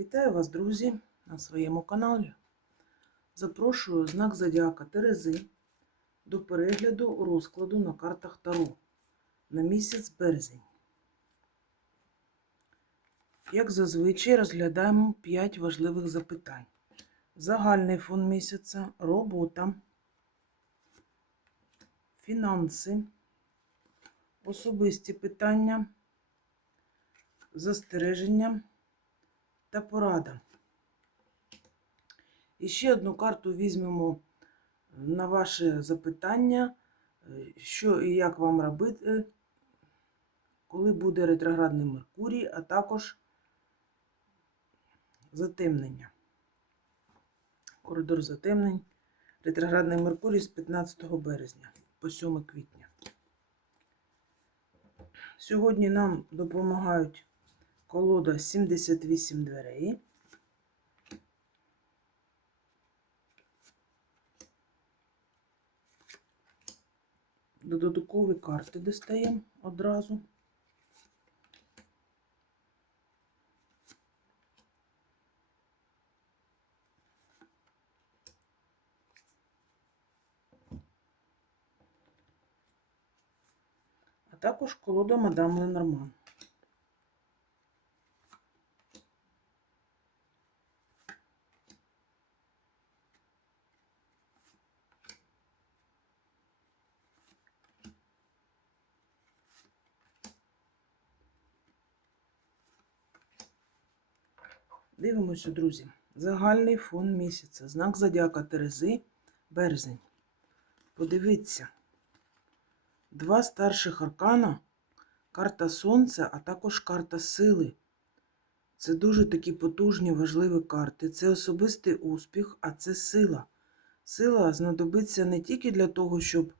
Вітаю вас, друзі, на своєму каналі. Запрошую знак Зодіака Терези до перегляду розкладу на картах Таро на місяць березень. Як зазвичай розглядаємо 5 важливих запитань. Загальний фон місяця, робота, фінанси, особисті питання, застереження та порада. І ще одну карту візьмемо на ваше запитання, е, що і як вам робити, коли буде ретроградний Меркурій, а також затемнення. Коридор затемнень. Ретроградний Меркурій з 15 березня по 7 квітня. Сьогодні нам допомагають колода 78 дверей. Додаткові карти достаємо одразу. А також колода мадам Ленорман. Дивимося, друзі. Загальний фон місяця. Знак Зодіака Терези. Березень. Подивіться. Два старших аркана. Карта Сонця, а також карта сили. Це дуже такі потужні, важливі карти. Це особистий успіх, а це сила. Сила знадобиться не тільки для того, щоб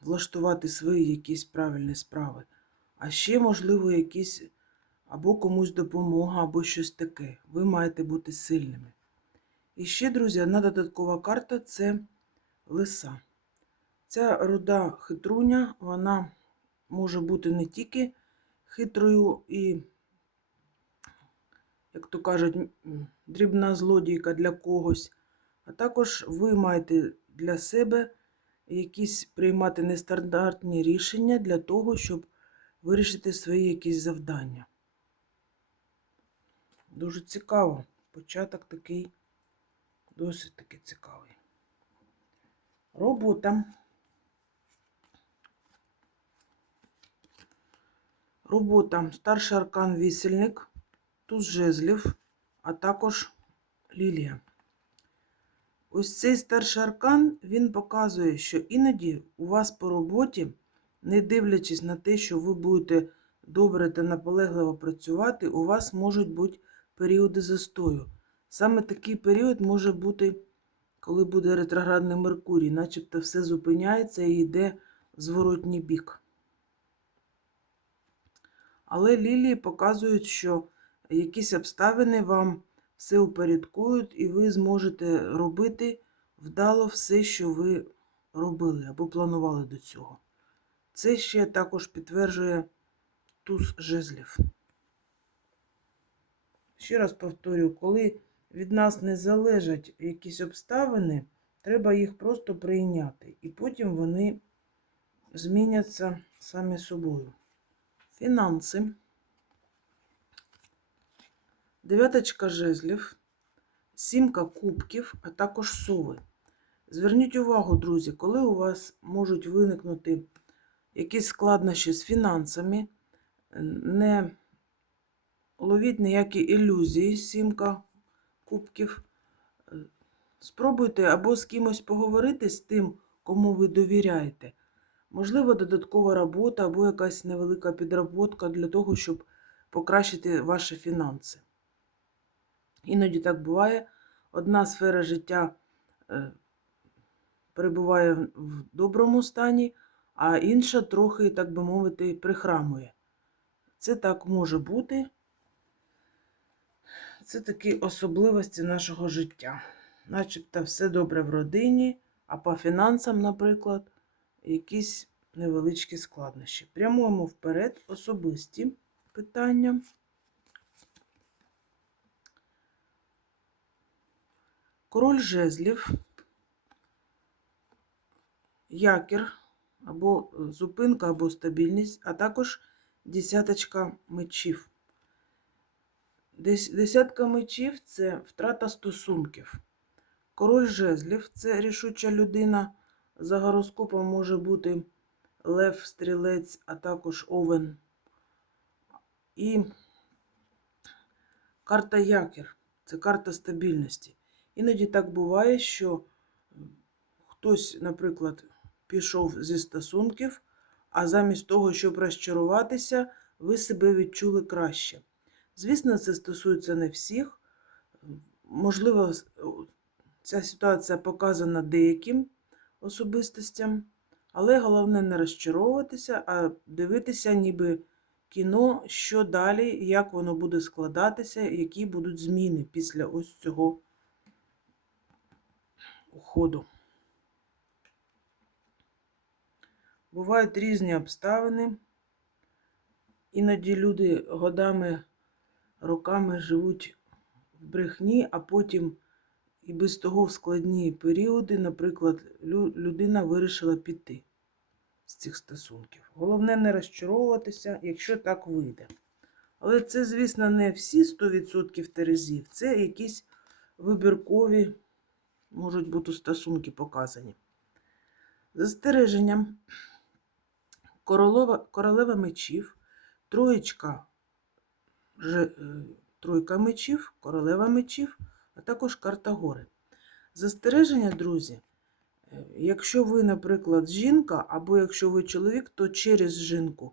влаштувати свої якісь правильні справи, а ще, можливо, якісь або комусь допомога, або щось таке. Ви маєте бути сильними. І ще, друзі, одна додаткова карта це лиса. Ця руда хитруня, вона може бути не тільки хитрою і, як то кажуть, дрібна злодійка для когось, а також ви маєте для себе якісь приймати нестандартні рішення для того, щоб вирішити свої якісь завдання. Дуже цікаво. Початок такий досить таки цікавий. Робота. Робота. Старший аркан вісельник, туз жезлів, а також лілія. Ось цей старший аркан, він показує, що іноді у вас по роботі, не дивлячись на те, що ви будете добре та наполегливо працювати, у вас можуть бути періоди застою. Саме такий період може бути, коли буде ретроградний Меркурій, начебто все зупиняється і йде в зворотній бік. Але лілії показують, що якісь обставини вам все упорядкують, і ви зможете робити вдало все, що ви робили або планували до цього. Це ще також підтверджує туз жезлів. Ще раз повторюю, коли від нас не залежать якісь обставини, треба їх просто прийняти. І потім вони зміняться самі собою. Фінанси. Дев'яточка жезлів, сімка кубків, а також сови. Зверніть увагу, друзі, коли у вас можуть виникнути якісь складнощі з фінансами, не ловіть ніякі ілюзії, сімка кубків. Спробуйте або з кимось поговорити з тим, кому ви довіряєте. Можливо, додаткова робота або якась невелика підроботка для того, щоб покращити ваші фінанси. Іноді так буває. Одна сфера життя е, перебуває в доброму стані, а інша трохи, так би мовити, прихрамує. Це так може бути. Це такі особливості нашого життя. Начебто все добре в родині, а по фінансам, наприклад, якісь невеличкі складнощі. Прямуємо вперед особисті питання. король жезлів, якір або е, зупинка, або стабільність, а також десяточка мечів. Дес- Десятка мечів це втрата стосунків. Король жезлів це рішуча людина. За гороскопом може бути лев, стрілець, а також овен. І карта якір це карта стабільності. Іноді так буває, що хтось, наприклад, пішов зі стосунків, а замість того, щоб розчаруватися, ви себе відчули краще. Звісно, це стосується не всіх. Можливо, ця ситуація показана деяким особистостям, але головне не розчаровуватися, а дивитися, ніби кіно, що далі, як воно буде складатися, які будуть зміни після ось цього уходу. Бувають різні обставини. Іноді люди годами, роками живуть в брехні, а потім і без того в складні періоди, наприклад, людина вирішила піти з цих стосунків. Головне не розчаровуватися, якщо так вийде. Але це, звісно, не всі 100% терезів, це якісь вибіркові можуть бути стосунки показані. Застереженням королева, королева мечів, троєчка, тройка мечів, королева мечів, а також карта гори. Застереження, друзі, е, якщо ви, наприклад, жінка, або якщо ви чоловік, то через жінку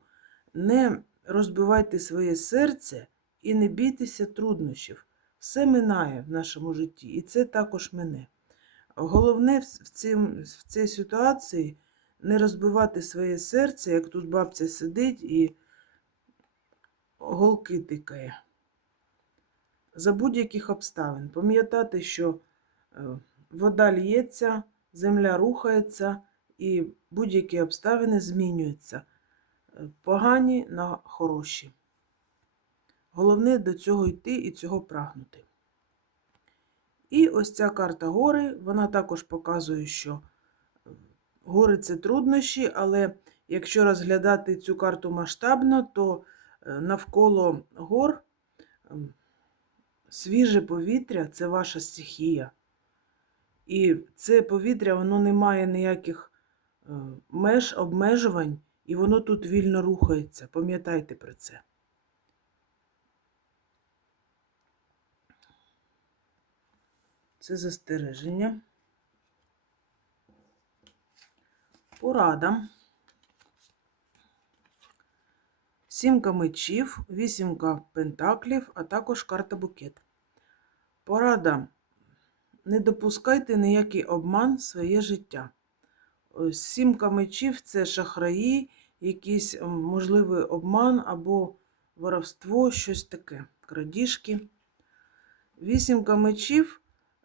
не розбивайте своє серце і не бійтеся труднощів. Все минає в нашому житті, і це також мене. Головне в цим, в цій ситуації не розбивати своє серце, як тут бабця сидить і голки тикає. За будь-яких обставин. Пам'ятати, що е, вода лється, земля рухається і будь-які обставини змінюються. Е, Погані на хороші. Головне до цього йти і цього прагнути. І ось ця карта гори, вона також показує, що е, гори це труднощі, але якщо розглядати цю карту масштабно, то навколо гор ем, свіже повітря це ваша стихія. І це повітря, воно не має ніяких е, меж, обмежувань, і воно тут вільно рухається. Пам'ятайте про це. Це застереження. Порада. Сімка мечів, вісімка пентаклів, а також карта букет. Порада. Не допускайте ніякий обман в своє життя. Сімка мечів це шахраї, якийсь можливий обман або воровство, щось таке, крадіжки. Вісімка мечів,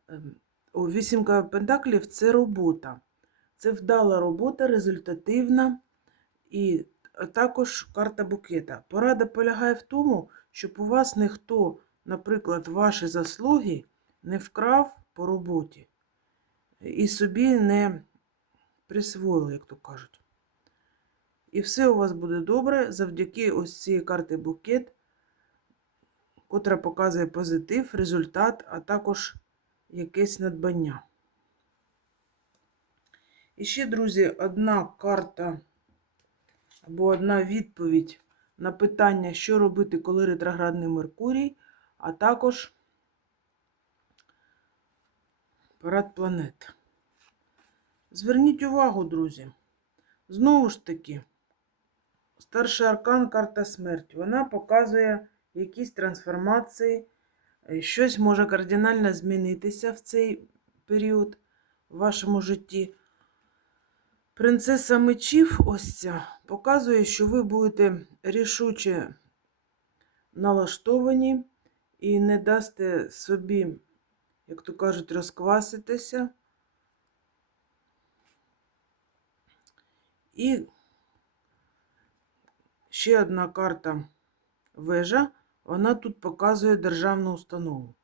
ем, вісімка пентаклів це робота. Це вдала робота, результативна і також карта букета. Порада полягає в тому, щоб у вас ніхто, наприклад, ваші заслуги не вкрав по роботі і собі не присвоїли, як то кажуть. І все у вас буде добре завдяки ось цієї карти букет, котра показує позитив, результат, а також якесь надбання. І ще, друзі, одна карта або одна відповідь на питання, що робити, коли ретроградний Меркурій, а також парад планет. Зверніть увагу, друзі. Знову ж таки, старший аркан карта смерть. Вона показує якісь трансформації, е, щось може кардинально змінитися в цей період в вашому житті. Принцеса мечів, ось ця, показує, що ви будете рішуче налаштовані і не дасте собі, як то кажуть, розкваситися. І ще одна карта вежа, вона тут показує державну установу.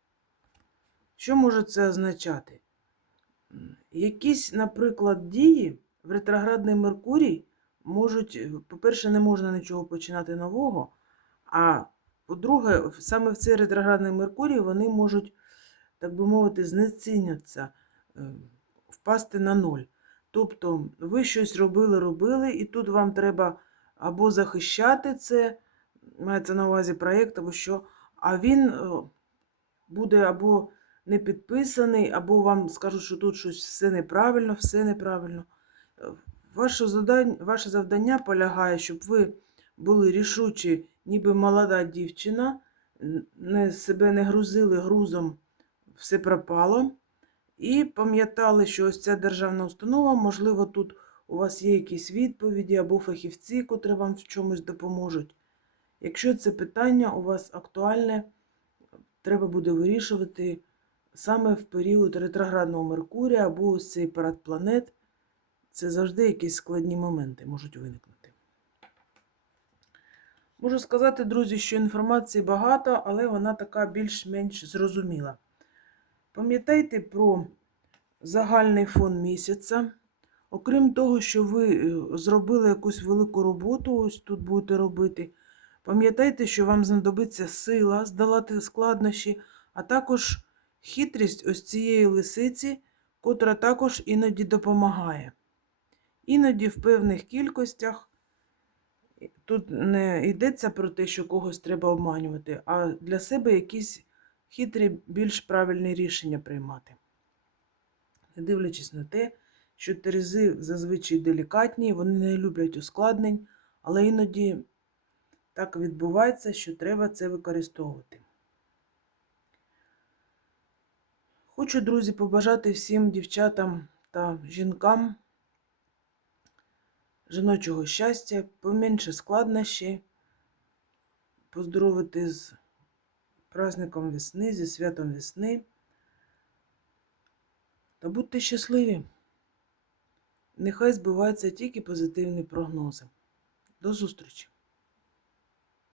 Що може це означати? Якісь, наприклад, дії в ретроградний Меркурій можуть, е, по-перше, не можна нічого починати нового, а по-друге, саме в цей ретроградний Меркурій вони можуть, так би мовити, знецінюватися, е, впасти на ноль. Тобто ви щось робили, робили, і тут вам треба або захищати це, мається на увазі проєкт, або що, а він е, буде або не підписаний, або вам скажуть, що тут щось все неправильно, все неправильно. Ваше завдання, ваше завдання полягає, щоб ви були рішучі, ніби молода дівчина, не, себе не грузили грузом, все пропало. І пам'ятали, що ось ця державна установа, можливо, тут у вас є якісь відповіді або фахівці, котрі вам в чомусь допоможуть. Якщо це питання у вас актуальне, треба буде вирішувати саме в період ретроградного Меркурія або ось цей парад планет. Це завжди якісь складні моменти можуть виникнути. Можу сказати, друзі, що інформації багато, але вона така більш-менш зрозуміла. Пам'ятайте про загальний фон місяця. Окрім того, що ви е, зробили якусь велику роботу, ось тут будете робити. Пам'ятайте, що вам знадобиться сила здолати складнощі, а також хитрість ось цієї лисиці, котра також іноді допомагає. Іноді в певних кількостях тут не йдеться про те, що когось треба обманювати, а для себе якісь хитрі, більш правильні рішення приймати. Не дивлячись на те, що терези зазвичай делікатні, вони не люблять ускладнень, але іноді так відбувається, що треба це використовувати. Хочу, друзі, побажати всім дівчатам та жінкам жіночого щастя, поменше складнощі, поздоровити з праздником весни, зі святом весни. Та будьте щасливі. Нехай збиваються тільки позитивні прогнози. До зустрічі!